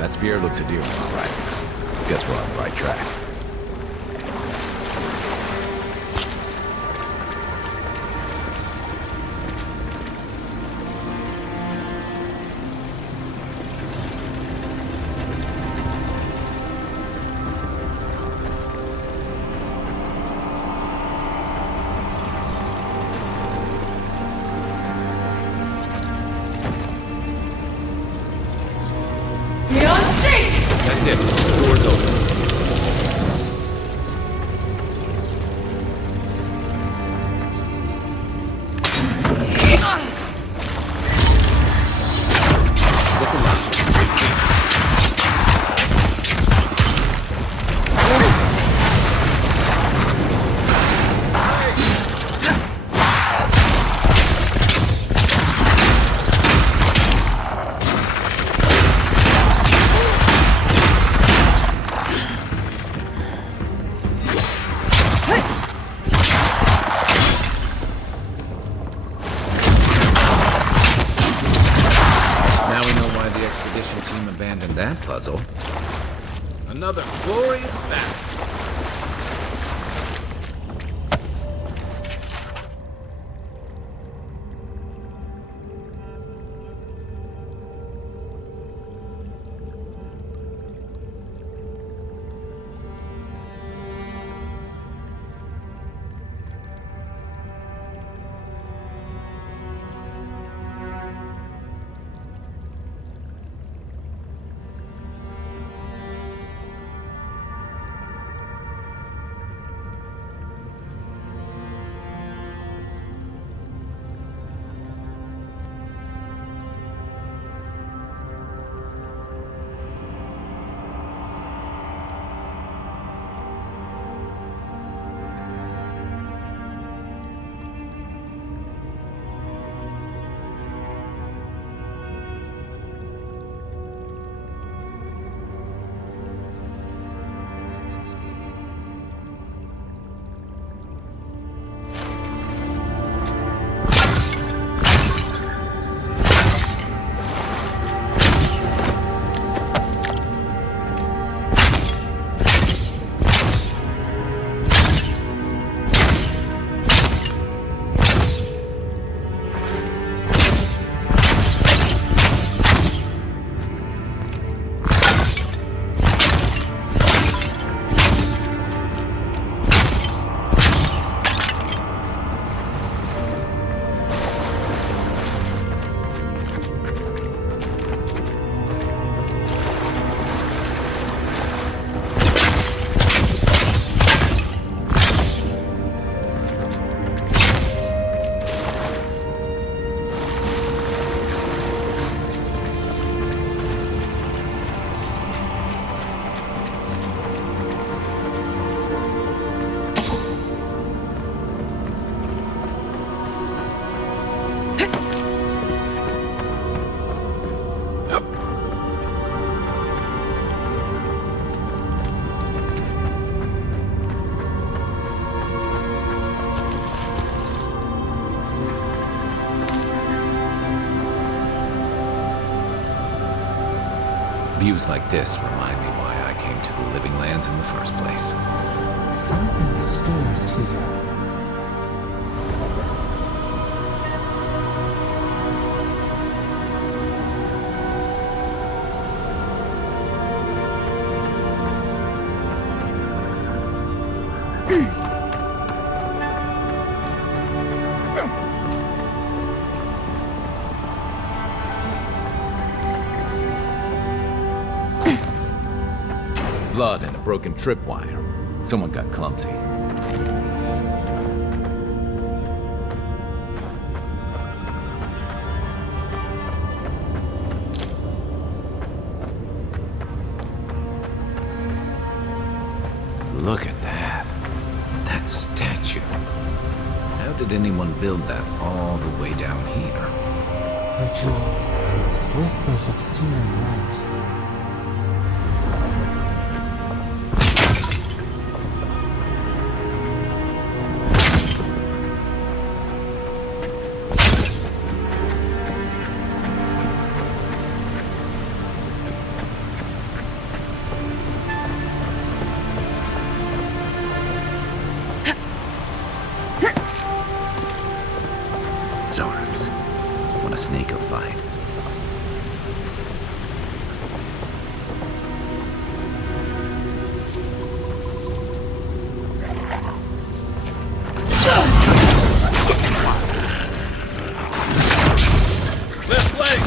That spear looks a deer one, all right. Guess we're on the right track. That's it. The door's open. Abandoned that puzzle. Another glorious battle. Views like this remind me why I came to the Living Lands in the first place. Something stirs here. Blood and a broken tripwire. Someone got clumsy. Look at that. That statue. How did anyone build that all the way down here? Rituals, whispers of searing light. snakified. Left leg!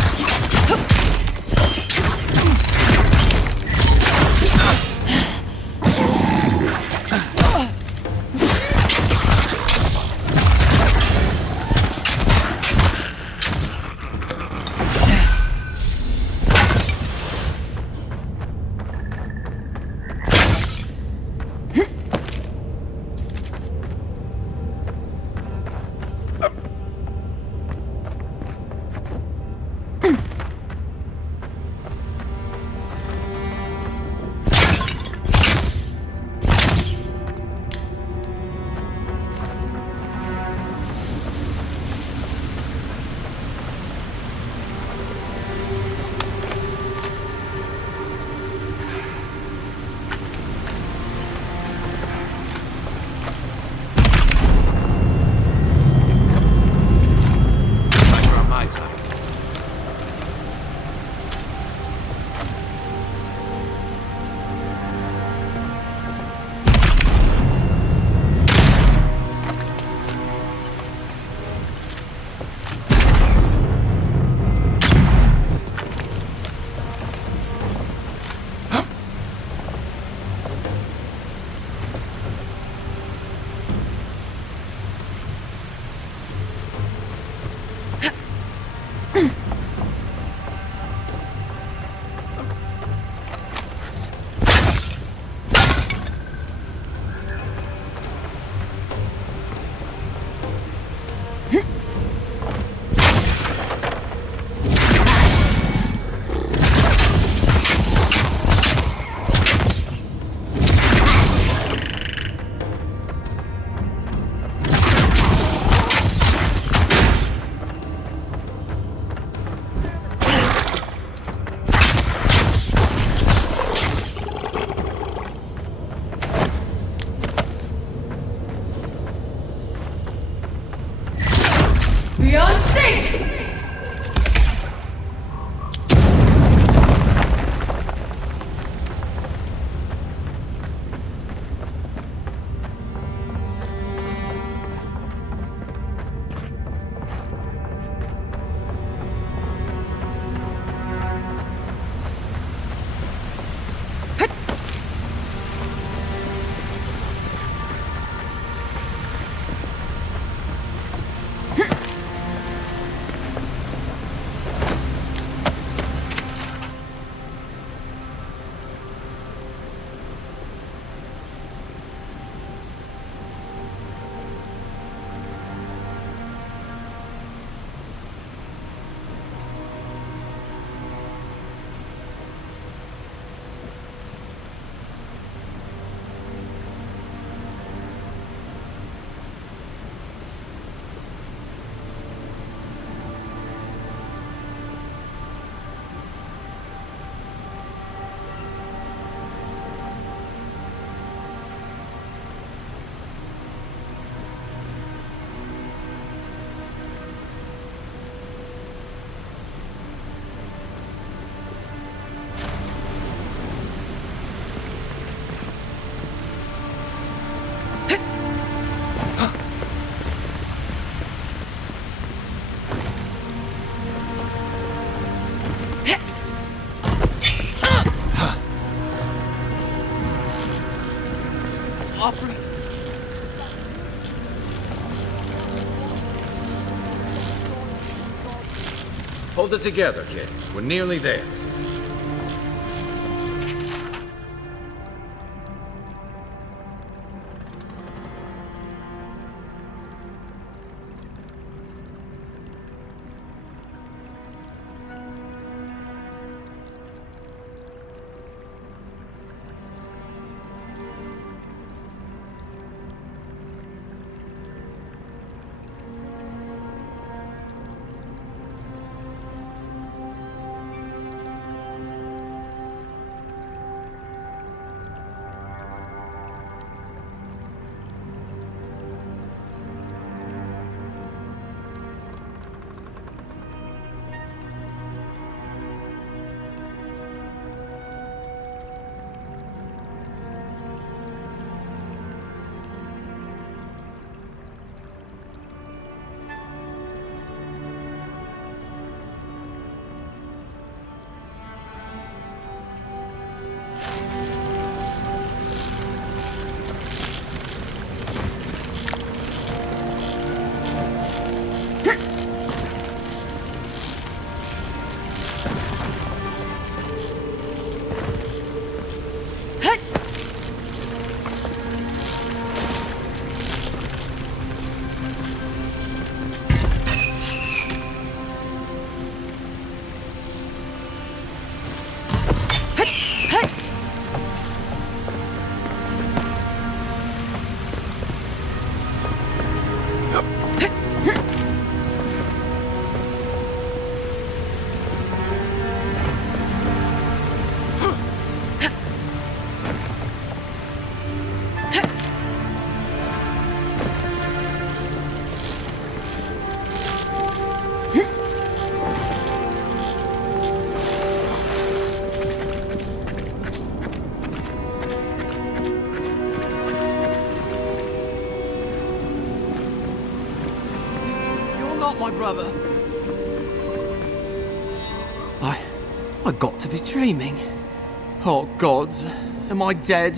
Beyond sync! Offering. Hold it together, kid. We're nearly there. brother. I got to be dreaming. Oh gods, am I dead?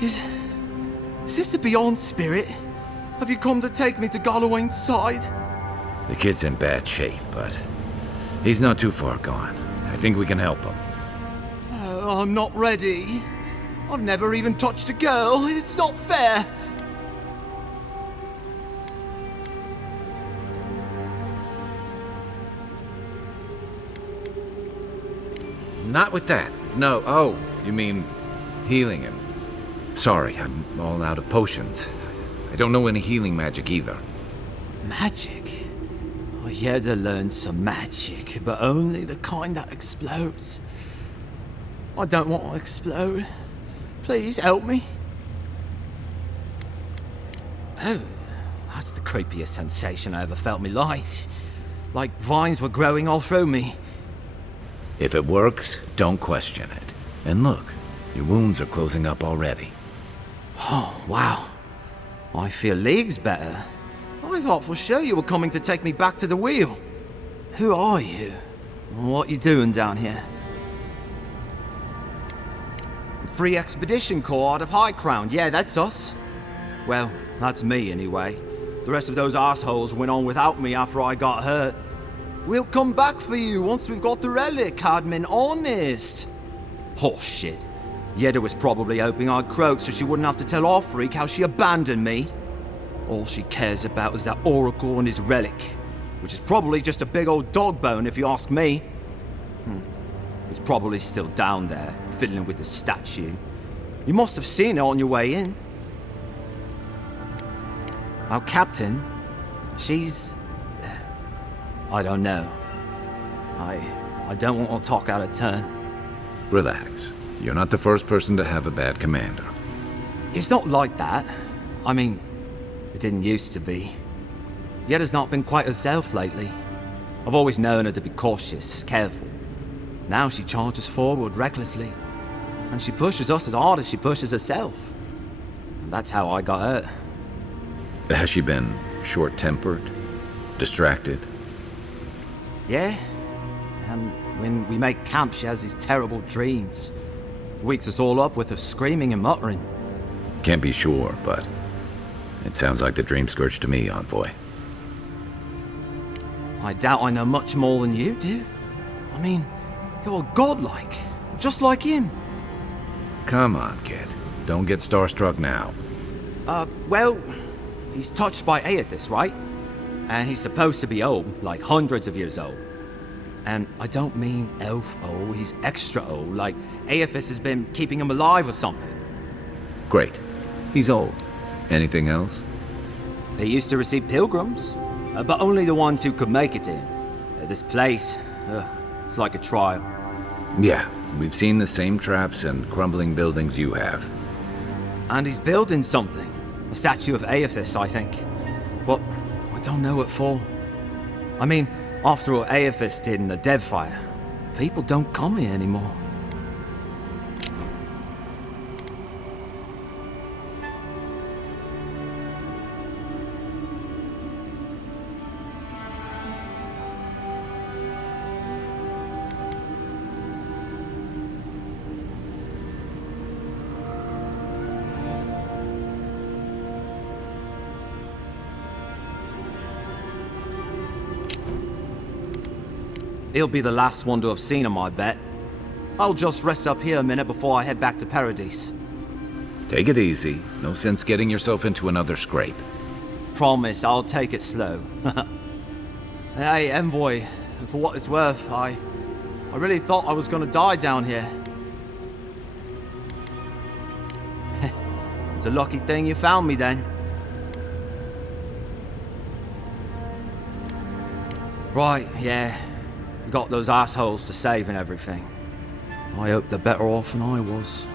Is this the Beyond Spirit? Have you come to take me to Galloway's side? The kid's in bad shape, but he's not too far gone. I think we can help him. I'm not ready. I've never even touched a girl. It's not fair. Not with that. No. Oh, you mean healing him. Sorry, I'm all out of potions. I don't know any healing magic either. Magic? I had to learn some magic, but only the kind that explodes. I don't want to explode. Please help me. Oh, that's the creepiest sensation I ever felt in my life. Like vines were growing all through me. If it works, don't question it. And look, your wounds are closing up already. Oh, wow. I feel leagues better. I thought for sure you were coming to take me back to the wheel. Who are you? What you doing down here? Free Expedition Corps out of High Crown. Yeah, that's us. Well, that's me anyway. The rest of those assholes went on without me after I got hurt. We'll come back for you once we've got the relic, admin, honest. Horse shit. Yeda was probably hoping I'd croak so she wouldn't have to tell our freak how she abandoned me. All she cares about is that oracle and his relic, which is probably just a big old dog bone if you ask me. It's probably still down there, fiddling with the statue. You must have seen it on your way in. Our captain, she's... I don't know. I don't want to talk out of turn. Relax. You're not the first person to have a bad commander. It's not like that. I mean, it didn't used to be. Yeda's not been quite herself lately. I've always known her to be cautious, careful. Now she charges forward recklessly. And she pushes us as hard as she pushes herself. And that's how I got hurt. Has she been short-tempered? Distracted? Yeah. And when we make camp, she has these terrible dreams. Wakes us all up with her screaming and muttering. Can't be sure, but it sounds like the dream scourge to me, Envoy. I doubt I know much more than you do. I mean, you're godlike, just like him. Come on, kid. Don't get starstruck now. Well, he's touched by Aethys, right? And he's supposed to be old, like hundreds of years old. And I don't mean elf old, he's extra old, like Aethys has been keeping him alive or something. Great. He's old. Anything else? They used to receive pilgrims, but only the ones who could make it in. This place, it's like a trial. Yeah, we've seen the same traps and crumbling buildings you have. And he's building something. A statue of Aethys, I think. But I don't know what for. I mean, after what Aethys did in the Deadfire, people don't come here anymore. He'll be the last one to have seen him, I bet. I'll just rest up here a minute before I head back to Paradise. Take it easy. No sense getting yourself into another scrape. Promise, I'll take it slow. Hey, Envoy, for what it's worth, I really thought I was gonna die down here. It's a lucky thing you found me then. Right, yeah. Got those assholes to save and everything. I hope they're better off than I was.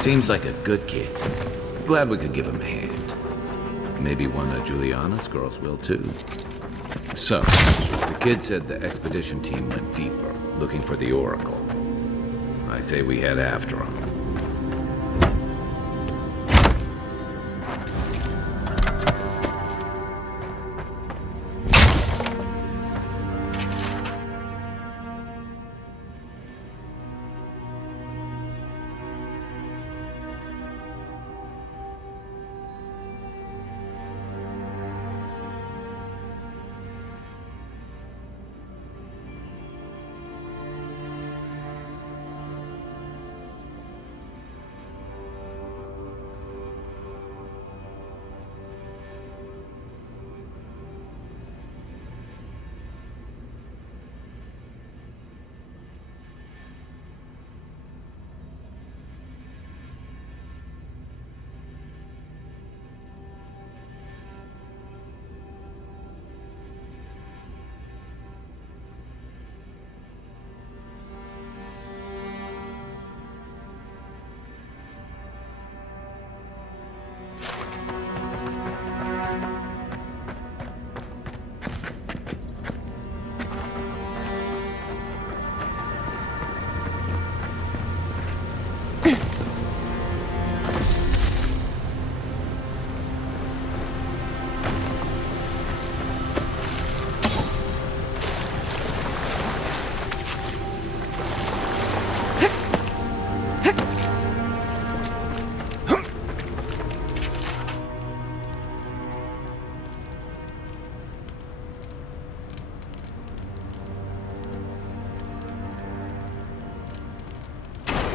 Seems like a good kid. Glad we could give him a hand. Maybe one of Juliana's girls will too. So, the kid said the expedition team went deeper, looking for the Oracle. I say we head after him.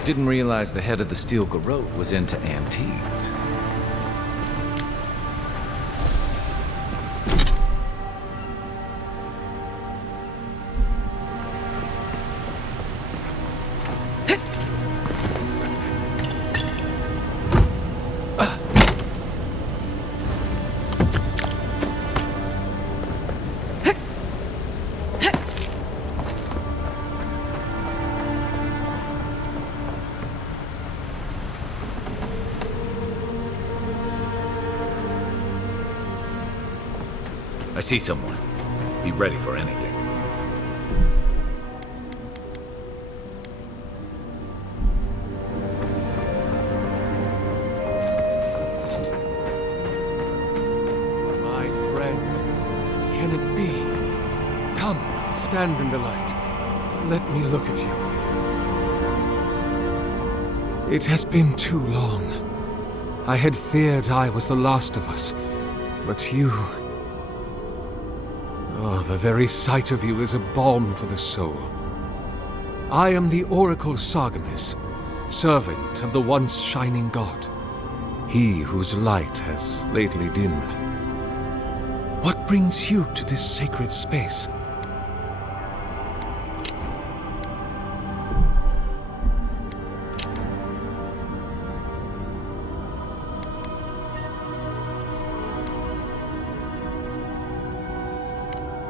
Didn't realize the head of the Steel Garrote was into antiques. I see someone. Be ready for anything. My friend, can it be? Come, stand in the light. Let me look at you. It has been too long. I had feared I was the last of us, but you... Oh, the very sight of you is a balm for the soul. I am the Oracle Sargemis, servant of the once shining god, he whose light has lately dimmed. What brings you to this sacred space?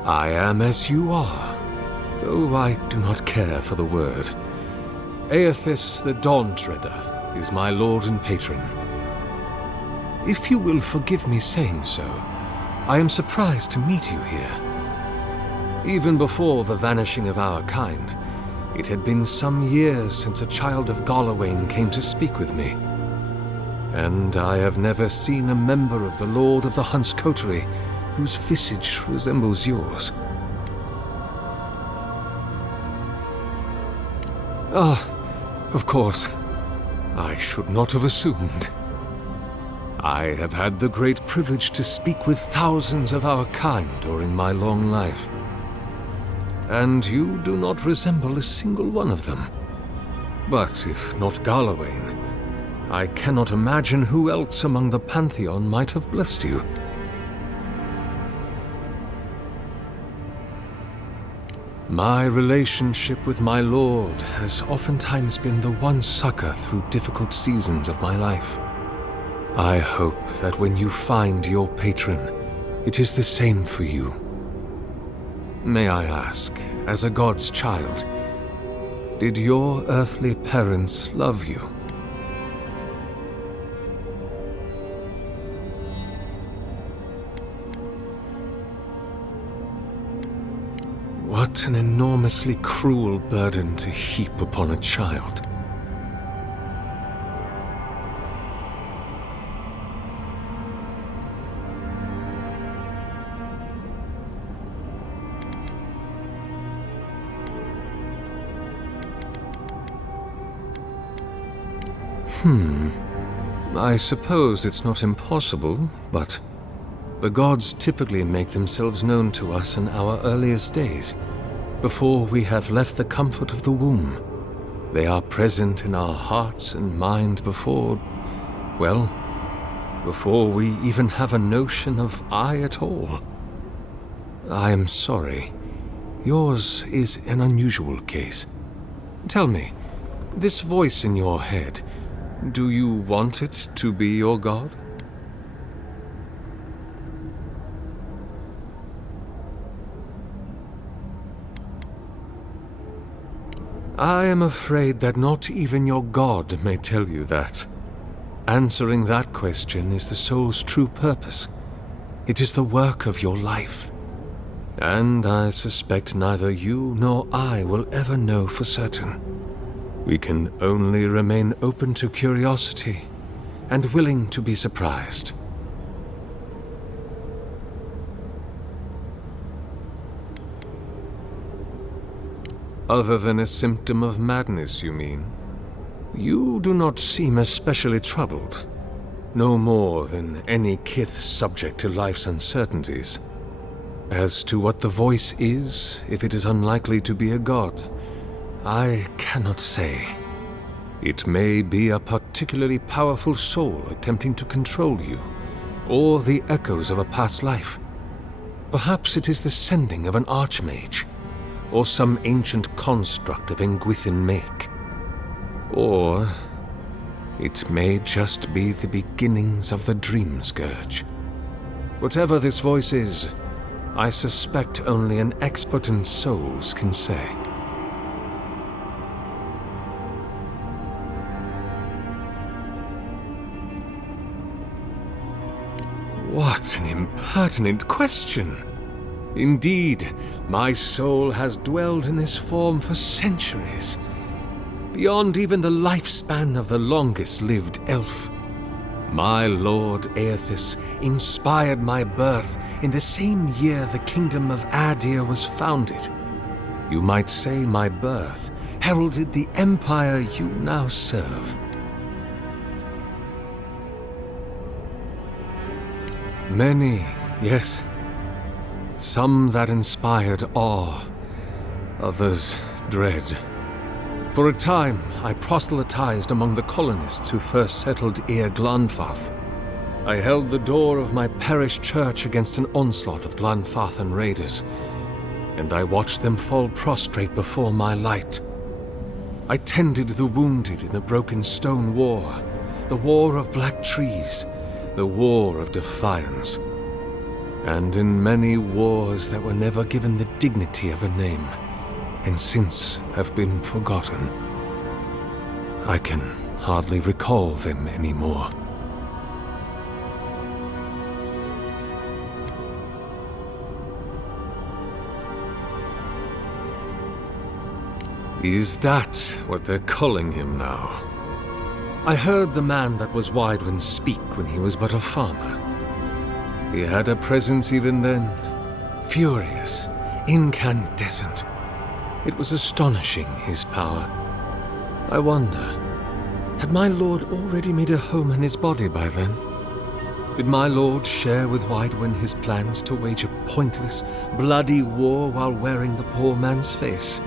I am as you are, though I do not care for the word. Aethys the Dawn Treader is my lord and patron. If you will forgive me saying so, I am surprised to meet you here. Even before the vanishing of our kind, it had been some years since a child of Avowing came to speak with me. And I have never seen a member of the Lord of the Hunt's coterie whose visage resembles yours. Ah, of course. I should not have assumed. I have had the great privilege to speak with thousands of our kind during my long life. And you do not resemble a single one of them. But if not Avowing, I cannot imagine who else among the Pantheon might have blessed you. My relationship with my lord has oftentimes been the one succor through difficult seasons of my life. I hope that when you find your patron, it is the same for you. May I ask, as a god's child, did your earthly parents love you? What an enormously cruel burden to heap upon a child. I suppose it's not impossible, but the gods typically make themselves known to us in our earliest days, before we have left the comfort of the womb. They are present in our hearts and mind before we even have a notion of I at all. I am sorry. Yours is an unusual case. Tell me, this voice in your head, do you want it to be your god? I am afraid that not even your god may tell you that. Answering that question is the soul's true purpose. It is the work of your life. And I suspect neither you nor I will ever know for certain. We can only remain open to curiosity and willing to be surprised. Other than a symptom of madness, you mean? You do not seem especially troubled. No more than any kith subject to life's uncertainties. As to what the voice is, if it is unlikely to be a god, I cannot say. It may be a particularly powerful soul attempting to control you, or the echoes of a past life. Perhaps it is the sending of an archmage, or some ancient construct of Engwithin make. Or it may just be the beginnings of the Dream Scourge. Whatever this voice is, I suspect only an expert in souls can say. What an impertinent question! Indeed, my soul has dwelled in this form for centuries, beyond even the lifespan of the longest-lived elf. My lord Aethys inspired my birth in the same year the kingdom of Adir was founded. You might say my birth heralded the empire you now serve. Many, yes. Some that inspired awe, others dread. For a time, I proselytized among the colonists who first settled Eir Glanfath. I held the door of my parish church against an onslaught of Glanfathan raiders, and I watched them fall prostrate before my light. I tended the wounded in the Broken Stone War, the War of Black Trees, the War of Defiance, and in many wars that were never given the dignity of a name, and since have been forgotten. I can hardly recall them anymore. Is that what they're calling him now? I heard the man that was Widewin speak when he was but a farmer. He had a presence even then, furious, incandescent. It was astonishing, his power. I wonder, had my lord already made a home in his body by then? Did my lord share with Widewin his plans to wage a pointless, bloody war while wearing the poor man's face?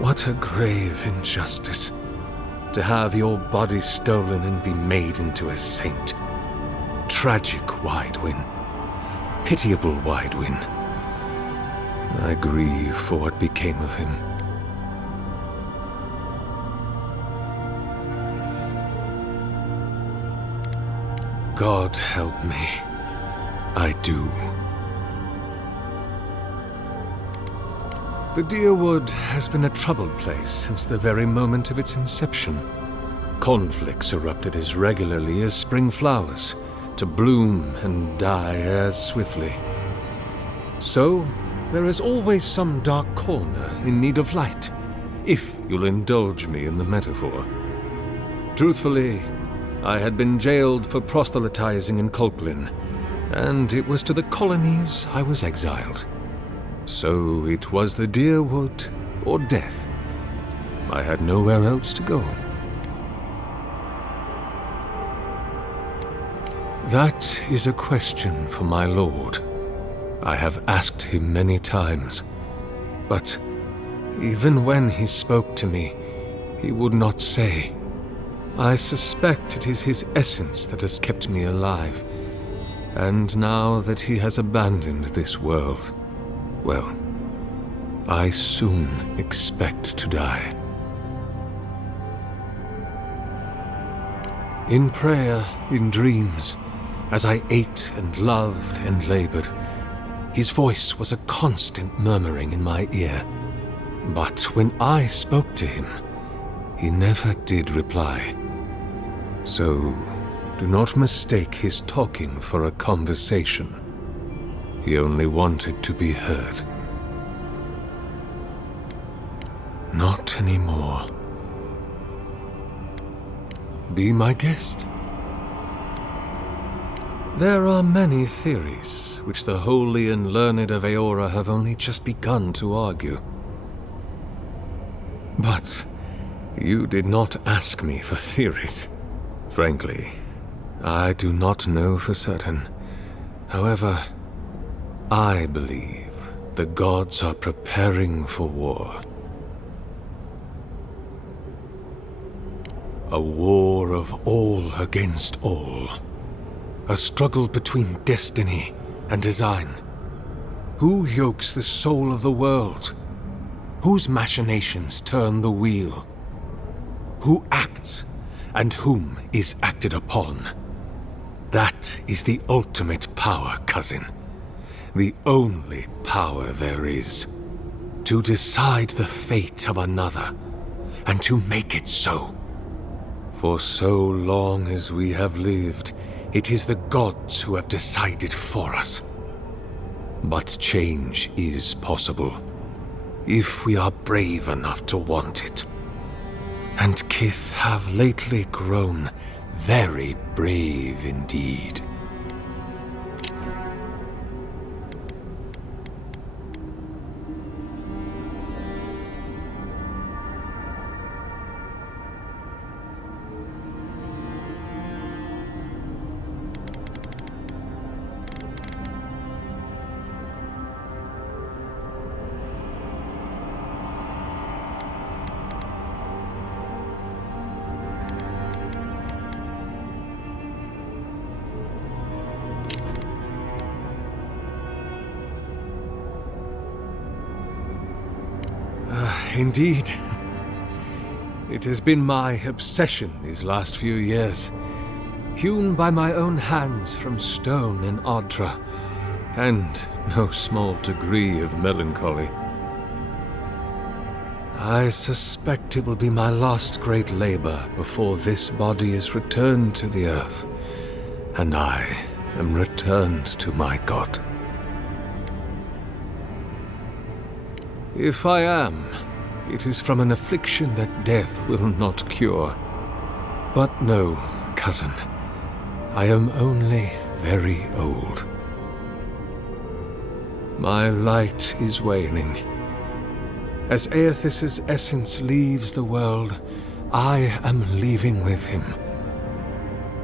What a grave injustice. To have your body stolen and be made into a saint. Tragic Widewin. Pitiable Widewin. I grieve for what became of him. God help me. I do. The Deerwood has been a troubled place since the very moment of its inception. Conflicts erupted as regularly as spring flowers, to bloom and die as swiftly. So, there is always some dark corner in need of light, if you'll indulge me in the metaphor. Truthfully, I had been jailed for proselytizing in Colklin, and it was to the colonies I was exiled. So it was the Deerwood or death. I had nowhere else to go. That is a question for my lord. I have asked him many times, but even when he spoke to me, he would not say. I suspect it is his essence that has kept me alive, and now that he has abandoned this world, well, I soon expect to die. In prayer, in dreams, as I ate and loved and labored, his voice was a constant murmuring in my ear. But when I spoke to him, he never did reply. So, do not mistake his talking for a conversation. He only wanted to be heard. Not anymore. Be my guest. There are many theories which the holy and learned of Eora have only just begun to argue. But you did not ask me for theories. Frankly, I do not know for certain. However, I believe the gods are preparing for war. A war of all against all. A struggle between destiny and design. Who yokes the soul of the world? Whose machinations turn the wheel? Who acts, and whom is acted upon? That is the ultimate power, cousin. The only power there is. To decide the fate of another, and to make it so. For so long as we have lived, it is the gods who have decided for us. But change is possible, if we are brave enough to want it. And Kith have lately grown very brave indeed. Indeed. It has been my obsession these last few years. Hewn by my own hands from stone in Ardra, and no small degree of melancholy. I suspect it will be my last great labor before this body is returned to the earth, and I am returned to my god. If I am, it is from an affliction that death will not cure. But no, cousin, I am only very old. My light is waning. As Aethis's essence leaves the world, I am leaving with him.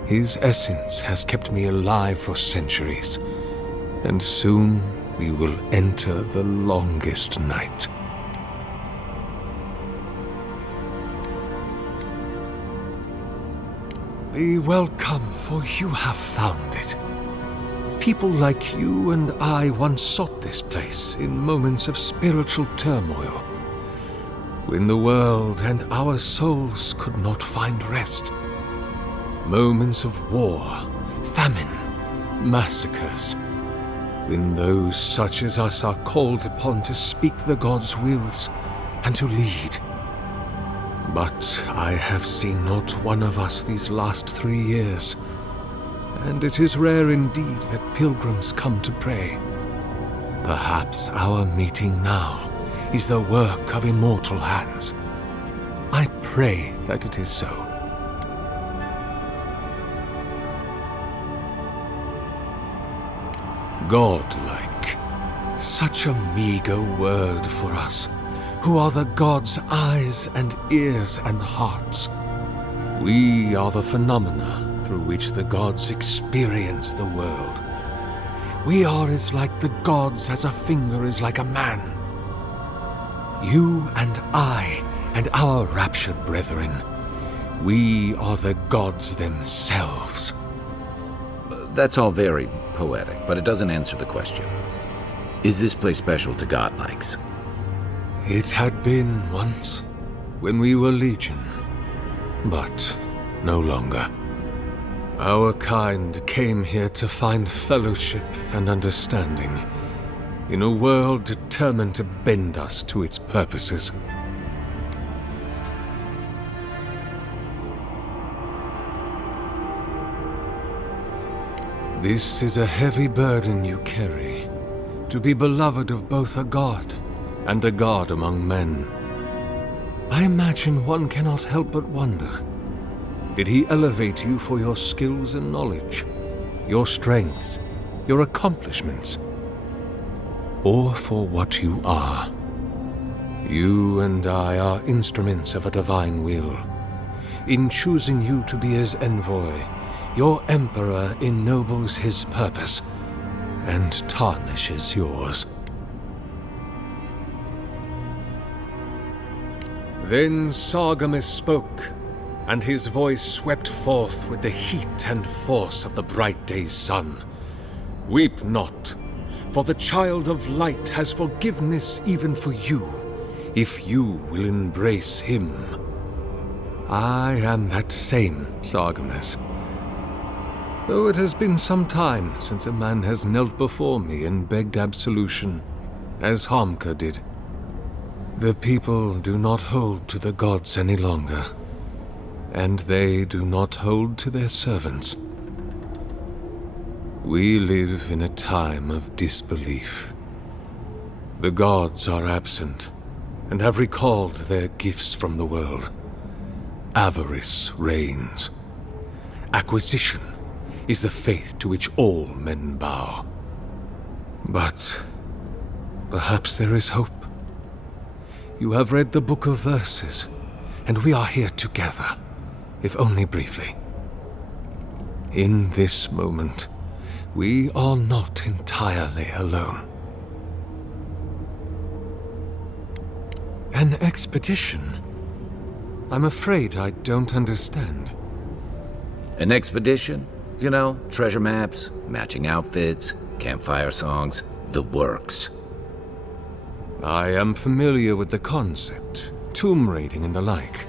His essence has kept me alive for centuries, and soon we will enter the longest night. Be welcome, for you have found it. People like you and I once sought this place in moments of spiritual turmoil, when the world and our souls could not find rest. Moments of war, famine, massacres, when those such as us are called upon to speak the gods' wills and to lead. But I have seen not one of us these last 3 years, and it is rare indeed that pilgrims come to pray. Perhaps our meeting now is the work of immortal hands. I pray that it is so. Godlike. Such a meager word for us, who are the gods' eyes and ears and hearts. We are the phenomena through which the gods experience the world. We are as like the gods as a finger is like a man. You and I and our raptured brethren, we are the gods themselves. That's all very poetic, but it doesn't answer the question. Is this place special to godlikes? It had been once, when we were legion, but no longer. Our kind came here to find fellowship and understanding, in a world determined to bend us to its purposes. This is a heavy burden you carry, to be beloved of both a god and a god among men. I imagine one cannot help but wonder, did he elevate you for your skills and knowledge, your strengths, your accomplishments, or for what you are? You and I are instruments of a divine will. In choosing you to be his envoy, your emperor ennobles his purpose and tarnishes yours. Then Sargamas spoke, and his voice swept forth with the heat and force of the bright day's sun. Weep not, for the child of light has forgiveness even for you, if you will embrace him. I am that same Sargamas. Though it has been some time since a man has knelt before me and begged absolution, as Hamka did. The people do not hold to the gods any longer, and they do not hold to their servants. We live in a time of disbelief. The gods are absent, and have recalled their gifts from the world. Avarice reigns. Acquisition is the faith to which all men bow. But perhaps there is hope. You have read the Book of Verses, and we are here together, if only briefly. In this moment, we are not entirely alone. An expedition? I'm afraid I don't understand. An expedition? You know, treasure maps, matching outfits, campfire songs, the works. I am familiar with the concept, tomb raiding and the like.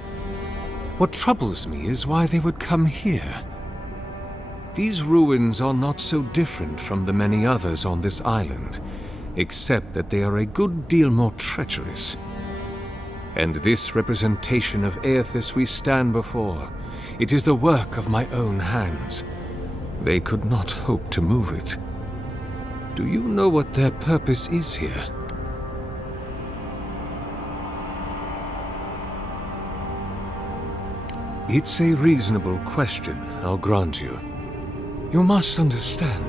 What troubles me is why they would come here. These ruins are not so different from the many others on this island, except that they are a good deal more treacherous. And this representation of Aethys we stand before, it is the work of my own hands. They could not hope to move it. Do you know what their purpose is here? It's a reasonable question, I'll grant you. You must understand,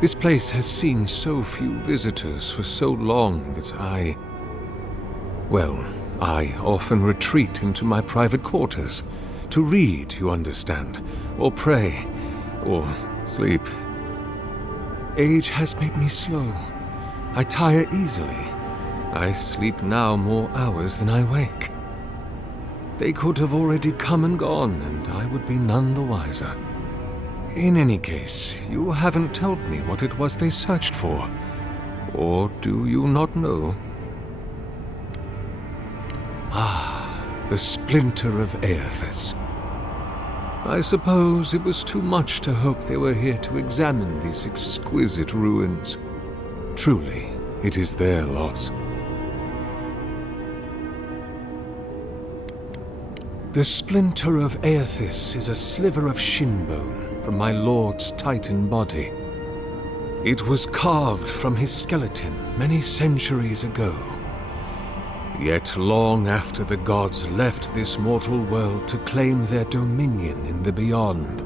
this place has seen so few visitors for so long that I often retreat into my private quarters. To read, you understand, or pray, or sleep. Age has made me slow. I tire easily. I sleep now more hours than I wake. They could have already come and gone, and I would be none the wiser. In any case, you haven't told me what it was they searched for. Or do you not know? Ah, the splinter of Aethys. I suppose it was too much to hope they were here to examine these exquisite ruins. Truly, it is their loss. The splinter of Aethys is a sliver of shin bone from my lord's titan body. It was carved from his skeleton many centuries ago. Yet long after the gods left this mortal world to claim their dominion in the beyond,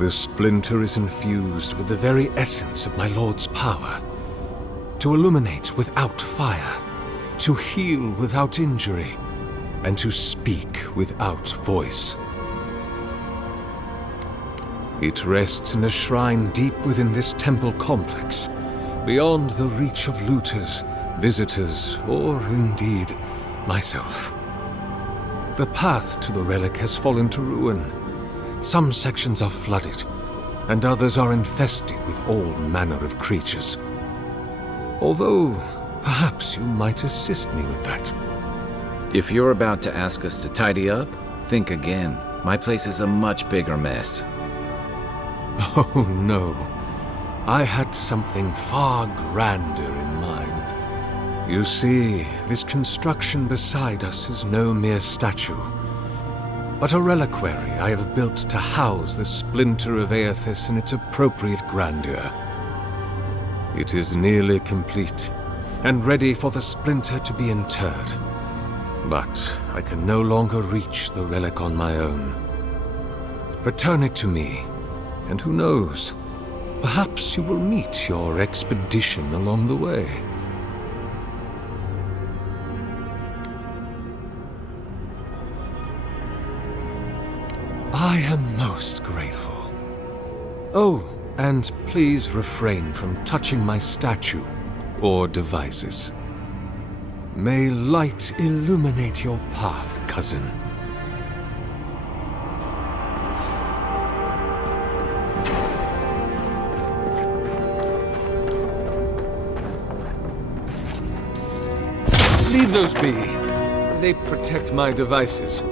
the splinter is infused with the very essence of my lord's power, to illuminate without fire, to heal without injury, and to speak without voice. It rests in a shrine deep within this temple complex, beyond the reach of looters, visitors, or indeed myself. The path to the relic has fallen to ruin. Some sections are flooded, and others are infested with all manner of creatures. Although, perhaps you might assist me with that. If you're about to ask us to tidy up, think again. My place is a much bigger mess. Oh no, I had something far grander in mind. You see, this construction beside us is no mere statue, but a reliquary I have built to house the splinter of Aethys in its appropriate grandeur. It is nearly complete, and ready for the splinter to be interred. But I can no longer reach the relic on my own. Return it to me, and who knows, perhaps you will meet your expedition along the way. I am most grateful. Oh, and please refrain from touching my statue or devices. May light illuminate your path, cousin. Leave those be. They protect my devices.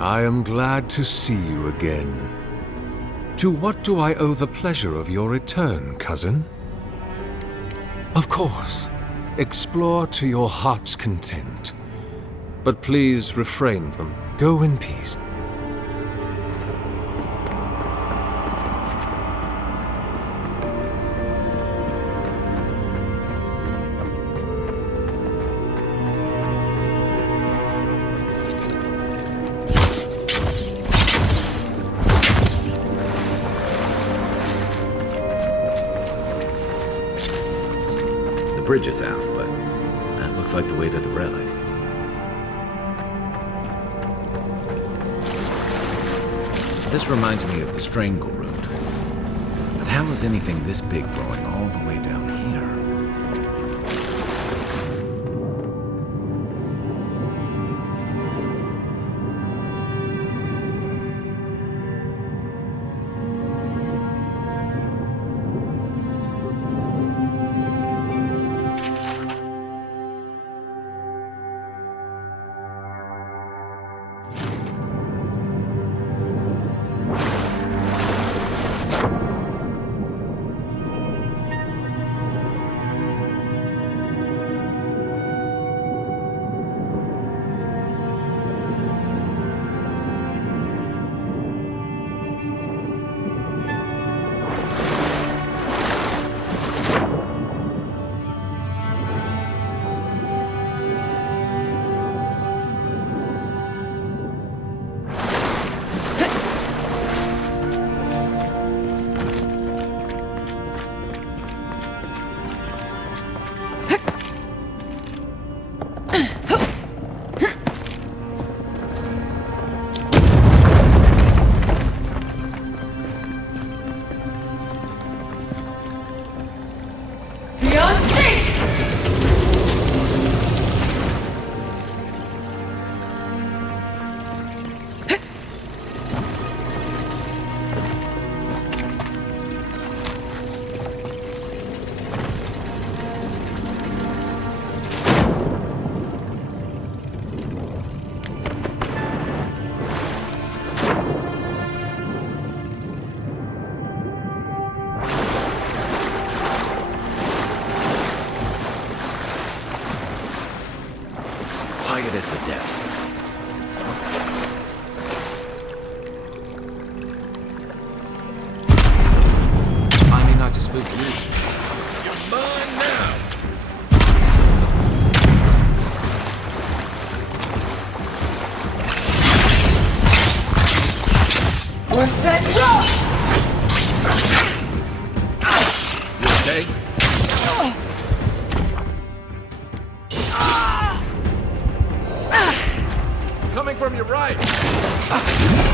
I am glad to see you again. To what do I owe the pleasure of your return, cousin? Of course, explore to your heart's content. But please refrain from... Go in peace. The bridge is out, but that looks like the way to the relic. This reminds me of the Strangle Road. But how is anything this big growing all the way down here? Quiet as the depths. I mean not to spook you. You're mine now. We're set. You okay? Coming from your right.